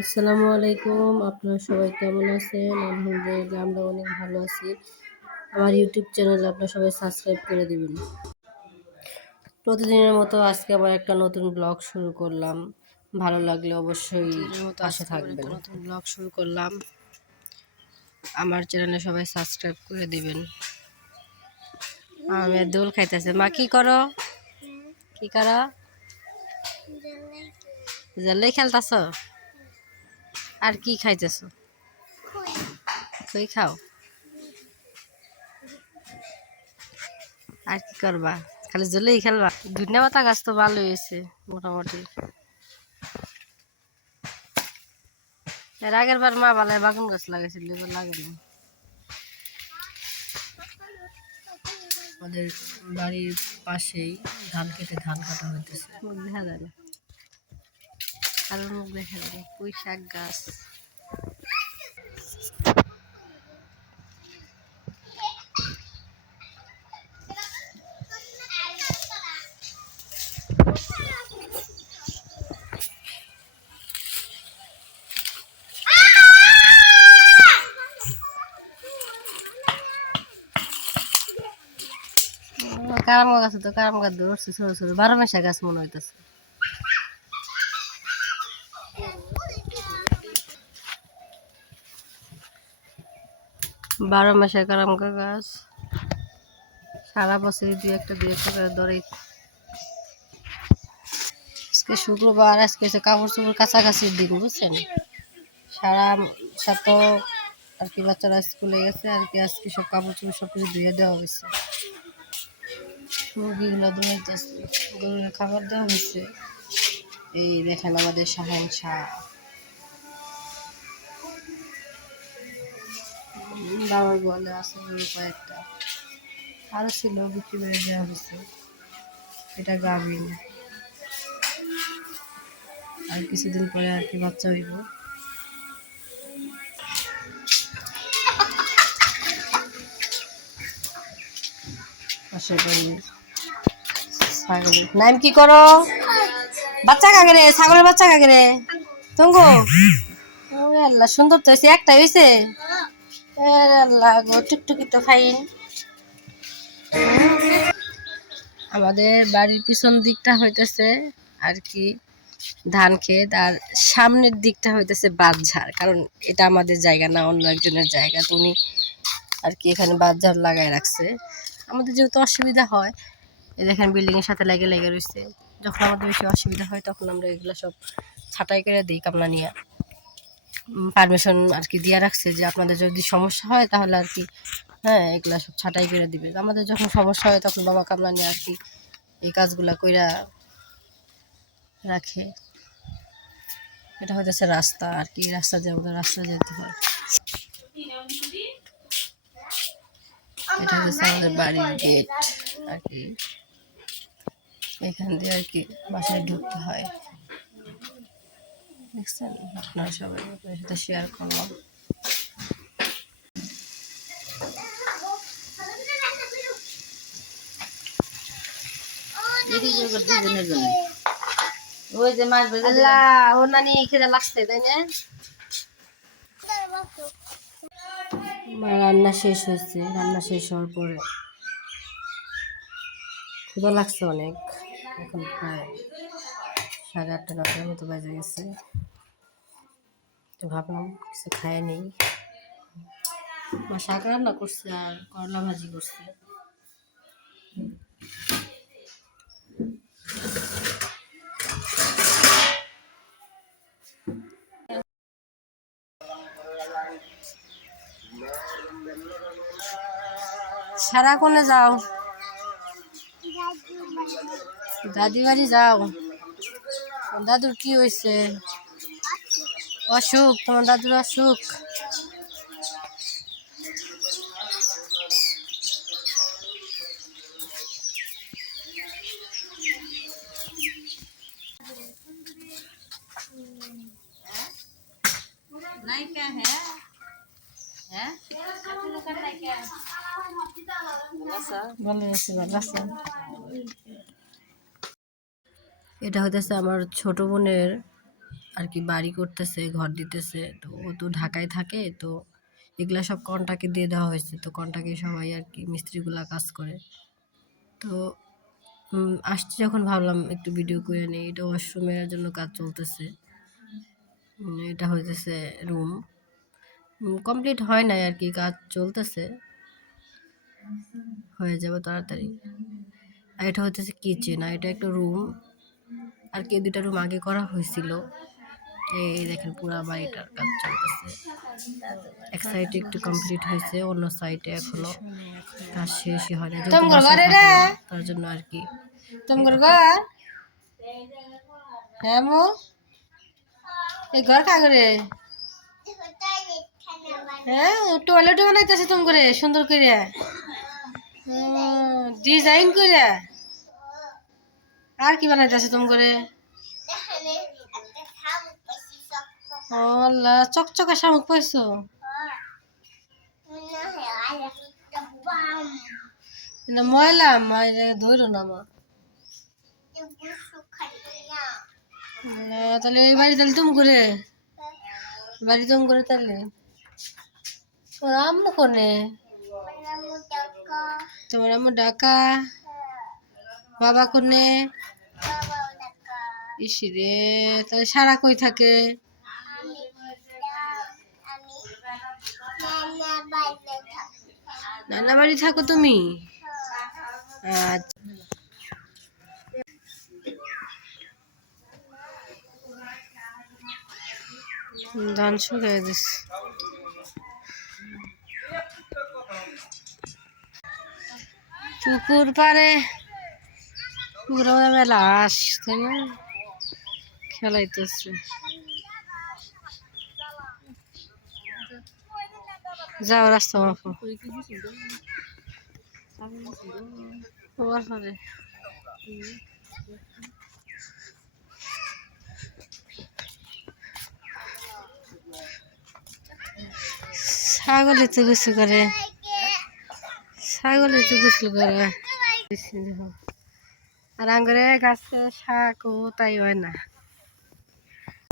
আসসালামু আলাইকুম। আপনারা সবাই কেমন আছেন? আলহামদুলিল্লাহ আমরা অনেক ভালো আছি। আমার ইউটিউব চ্যানেলে আপনারা সবাই সাবস্ক্রাইব করে দিবেন। প্রতিদিনের মতো আজকে আবার একটা নতুন ব্লগ শুরু করলাম। ভালো লাগলে অবশ্যই আশা থাকবেন। নতুন ব্লগ শুরু করলাম। আমার চ্যানেলে সবাই সাবস্ক্রাইব করে দিবেন। আমি দোল খাইতেছে। মা কি করো? কি করো? জল্লাই খেলতাছ? আর কি খাইতেছ? কই খাও? আর কি করবা? খালি জলেই খেলবা? ধনিয়া পাতা গাছ তো ভালো হয়েছে মোটামুটি। এর আগের বার মা বালায় বাগুন গাছ লাগাইছিল এবার লাগানো আমাদের বাড়ির পাশেই ধান কেটে ধান কাটা হইতেছে। দেখা যায় না। কারোর মুখ দেখা যায় পুঁই শাক গাছ। কারাম গাছ তো কারাম গাছ ধরছে ছোট ছোট, বারো মাসা গাছ মনে হইতেছে। বারো মাসে কারাম গাছ। সারা বছরই দুই একটা দুই একটা করে ধরে আজকে শুক্রবার, আজকে হচ্ছে কাপড় চোপড় কাছাকাছির দিন, বুঝছেন? সারা সপ্তাহ আর কি বাচ্চারা স্কুলে গেছে, আর কি আজকে সব কাপড় চোপড় সব কিছু ধুয়ে দেওয়া হয়েছে। মুরগিগুলো দৌড়াইতেছে গরুর খাবার দেওয়া হয়েছে। এই দেখেন আমাদের শাহান শাহ। বাবার বলে আছে গরু কয়েকটা। আরও ছিল বিক্রি করে দেওয়া হয়েছে। এটা গাভিন আর কিছুদিন পরে আর কি বাচ্চা হইব। ছাগলের নাম কি করো? বাচ্চা কাকে রে? ছাগলের বাচ্চা কাকে রে? তঙ্গ? আল্লাহ সুন্দর তো হয়েছে একটা হয়েছে? ফাইন। আমাদের বাড়ির পিছন দিকটা হইতেছে আর কি ধান ক্ষেত, আর সামনের দিকটা হইতেছে বাঁধঝাড় কারণ এটা আমাদের জায়গা না, অন্য একজনের জায়গা, তো আর কি এখানে বাঁধঝাড় লাগাই রাখছে। আমাদের যেহেতু অসুবিধা হয়, এই দেখেন বিল্ডিংয়ের সাথে লেগে লেগে রয়েছে যখন আমাদের বেশি অসুবিধা হয়, তখন আমরা এগুলো সব ছাটাই করে দিই কামলা নিয়ে। পারমিশন আর কি দিয়ে রাখছে যে আপনাদের যদি সমস্যা হয় তাহলে আর কি হ্যাঁ এগুলা সব ছাটাই করে দিবে। আমাদের যখন সমস্যা হয় তখন বাবা কামলা নিয়ে আর কি এই কাজগুলা কইরা রাখে। এটা হইতেছে রাস্তা আর কি, রাস্তা দিয়ে আমাদের রাস্তা যেতে হয়। এটা হচ্ছে আমাদের বাড়ির গেট আর কি। এখান দিয়ে আর কি বাসায় ঢুকতে হয়। দেখছেন? আপনারা সবাই আপনার সাথে শেয়ার করলাম ওই যে মাছ আল্লাহ নানি খেতে লাগছে তাই না? রান্না শেষ হয়েছে রান্না শেষ হওয়ার পরে। ক্ষুদা লাগছে অনেক এখন প্রায় সাড়ে আটটা, নটার মতো বাজে গেছে। তো ভাবলাম কিছু খায় নেই। মা শাক রান্না করছে আর করলা ভাজি করছে। সারা কোনে যাও। দাদি বাড়ি যাও। দাদুর কি হয়েছে অসুখ তোমার দাদুর অসুখ নায়িকা হ্যাঁ হ্যাঁ ভালো আছে ভালো আছে এটা হইতেছে আমার ছোট বোনের আর কি বাড়ি করতেছে, ঘর দিতেছে। তো ও তো ঢাকায় থাকে, তো এগুলা সব কন্টাকে দিয়ে দেওয়া হয়েছে। তো কন্টাকে সবাই আর কি মিস্ত্রিগুলা কাজ করে। তো আসছি যখন ভাবলাম একটু ভিডিও করে নিই। এটা ওয়াশরুমের জন্য কাজ চলতেছে। এটা হইতেছে রুম কমপ্লিট হয় নাই আর কি কাজ চলতেছে। হয়ে যাবে তাড়াতাড়ি। আর এটা হচ্ছে কিচেন আর এটা একটা রুম আর কি দুটা রুম আগে করা হয়েছিল। এই দেখেন পুরা বাড়িটার কাজ চলতেছে। এক সাইডে একটু কমপ্লিট হয়েছে অন্য সাইডে এখনও কাজ শেষই হয় না। তোমার তার জন্য আর কি। তোমার ঘর? হ্যাঁ মো। এই ঘর কা করে হ্যাঁ টয়লেট বানাইতেছে তুমি করে সুন্দর করে ডিজাইন করে আর কি বানাইতেছে তুমি করে? চকচকা শামুক পাইছো? না, ময়লা মাই ধরো না, মা। তাহলে এই বাড়ি তাহলে তুমি করে। বাড়ি তুমি করে তাহলে। তোর আম্মু কোনে? তোমার আম্মু ডাকা। বাবা কোনে? ইসি রে, তাহলে সারা কই থাকে? নানা বাড়ি থাকো তুমি? আচ্ছা। ধান শুকিয়ে দিস পুকুর পারে পুকুর মেলা আসছে না? খেলাইতেছে যাও, রাস্তা মাফো ছাগলে তো গোসল করে। ছাগলে তো গোসল করে। আর আঙ্গরে গাছে শাকও তাই হয় না।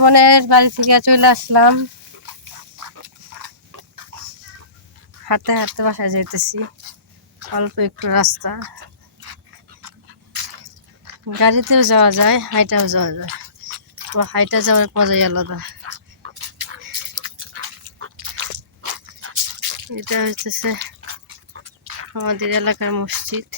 বোনের বাড়ি থেকে চলে আসলাম। হাঁটতে হাঁটতে বাসায় যাইতেছি। অল্প একটু রাস্তা। গাড়িতেও যাওয়া যায়, হাইটাও যাওয়া যায়। ও হাইটা যাওয়ার মজাই আলাদা। এটা হচ্ছে আমাদের এলাকার মসজিদ।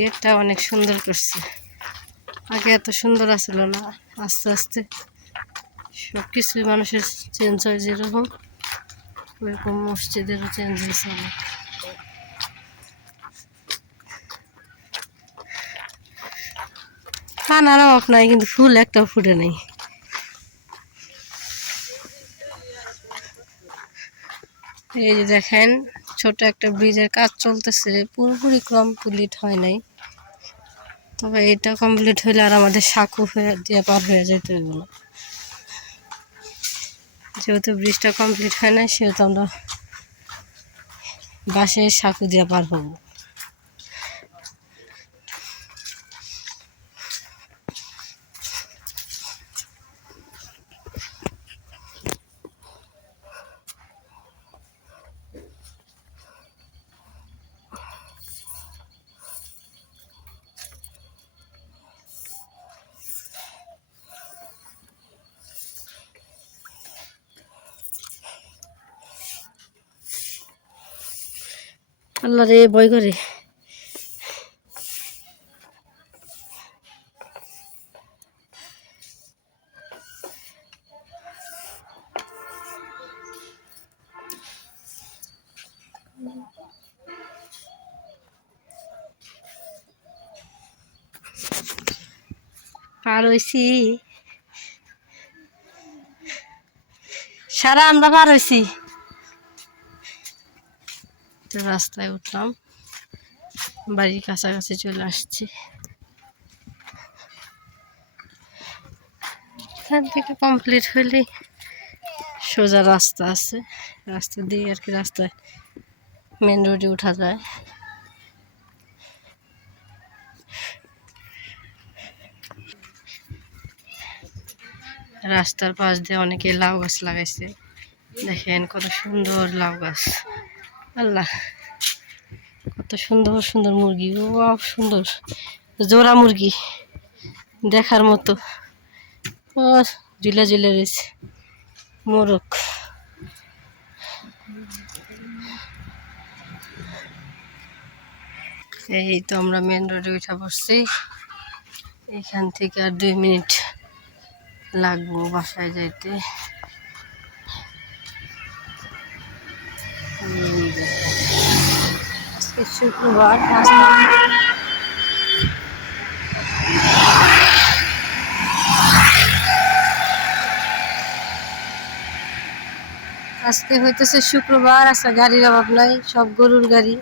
গেটটা অনেক সুন্দর করছে। আগে এত সুন্দর আসছিল না, আস্তে আস্তে সব কিছুই মানুষের চেঞ্জ হয় যেরকম, ওইরকম মসজিদেরও চেঞ্জ হয়েছে অনেক। খানার অভাব নাই, কিন্তু ফুল একটা ফুটে নেই। এই যে দেখেন, ছোট একটা ব্রিজের কাজ চলতেছে, পুরোপুরি কমপ্লিট হয় নাই। তবে এটা কমপ্লিট হইলে আর আমাদের সাঁকু হয়ে দিয়ে পার হয়ে যেতে না। যেহেতু ব্রিজটা কমপ্লিট হয় না সেহেতু আমরা বাসে সাঁকু দিয়ে পার হব। আল্লাহ রে ভয় করে। পার সারা আমরা পার হইছি। তো রাস্তায় উঠলাম। বাড়ির কাছাকাছি চলে আসছি। এখান থেকে কমপ্লিট হলে সোজা রাস্তা আছে। রাস্তা দিয়ে আর কি রাস্তায় মেন রোডে উঠা যায়। রাস্তার পাশ দিয়ে অনেকে লাউ গাছ লাগাইছে। দেখেন কত সুন্দর লাউ গাছ। আল্লাহ, কত সুন্দর সুন্দর মুরগি ও সুন্দর, জোড়া মুরগি দেখার মতো। ও, ঝুলে ঝুলে রয়েছে, মোরগ। এই তো আমরা মেন রোডে উঠে পড়ছি। এখান থেকে আর দুই মিনিট লাগবো বাসায় যাইতে। শুক্রবার আজকে হইতেছে শুক্রবার, আজকে গাড়ির অভাব নাই, সব গরুর গাড়ি।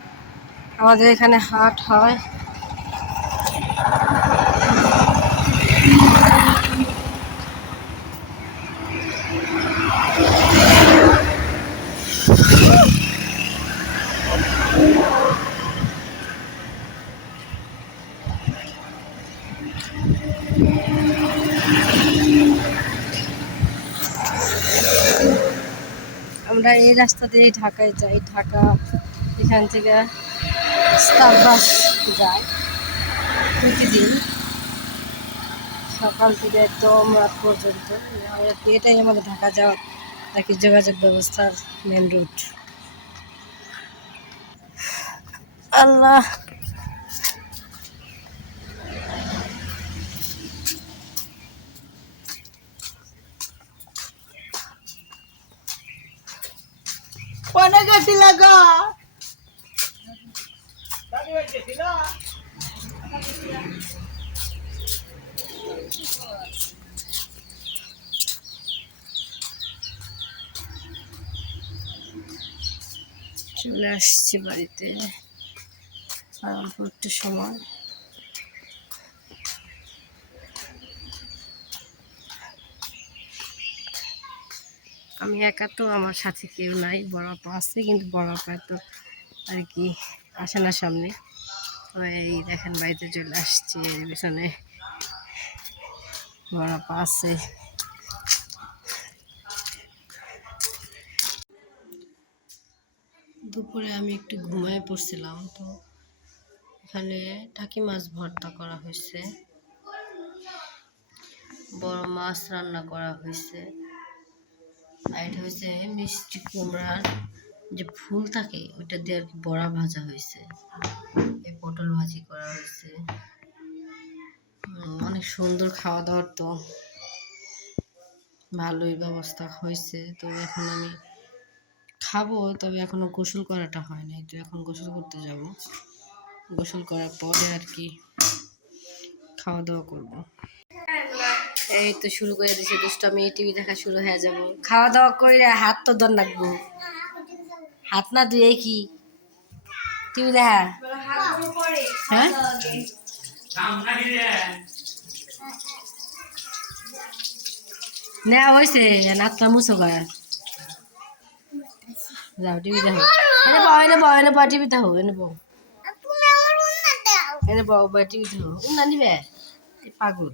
আমাদের এখানে হাট হয়। আমরা এই রাস্তা দিয়েই ঢাকায় যাই। ঢাকা এখান থেকে স্টার বাস যায় প্রতিদিন। সকাল থেকে একদম রাত পর্যন্ত। এটাই আমাদের ঢাকা যাওয়ার আর কি যোগাযোগ ব্যবস্থার মেন রুট আল্লাহ। গেছিলা গো। চলে আসছি বাড়িতে। সময়। আমি একা তো আমার সাথে কেউ নাই, বড় আপা আছে, কিন্তু বড় আপা তো আর কি আসে না সামনে। তো এই দেখেন বাড়িতে চলে আসছি পিছনে বড় আপা আছে। দুপুরে আমি একটু ঘুমায় পড়ছিলাম, তো এখানে টাকি মাছ ভর্তা করা হয়েছে, বড় মাছ রান্না করা হয়েছে। আর এটা হচ্ছে মিষ্টি কুমড়ার যে ফুল থাকে ওইটা দিয়ে আর কি বড়া ভাজা হয়েছে এই পটল ভাজি করা হয়েছে অনেক সুন্দর খাওয়া দাওয়ার তো। ভালোই ব্যবস্থা হয়েছে তো এখন আমি খাব, তবে এখনও গোসল করাটা হয় নাই। তো এখন গোসল করতে যাব। গোসল করার পরে আর কি খাওয়া দাওয়া করব। এই তো শুরু করে দিছে দুষ্টামি টিভি দেখা শুরু হয়ে যাব। খাওয়া দাওয়া করে হাত তো দর লাগবো। হাত না ধুয়ে কি? টিভি দেখা। হ্যাঁ? না হয়েছে নাতটা মুছো গা। যাও টিভি দেখো। এনে বউ এনে বউ এনে বউ টিভি দেখো এনে বউ এনে বউ টিভি দেখো। না নিবে পাগল।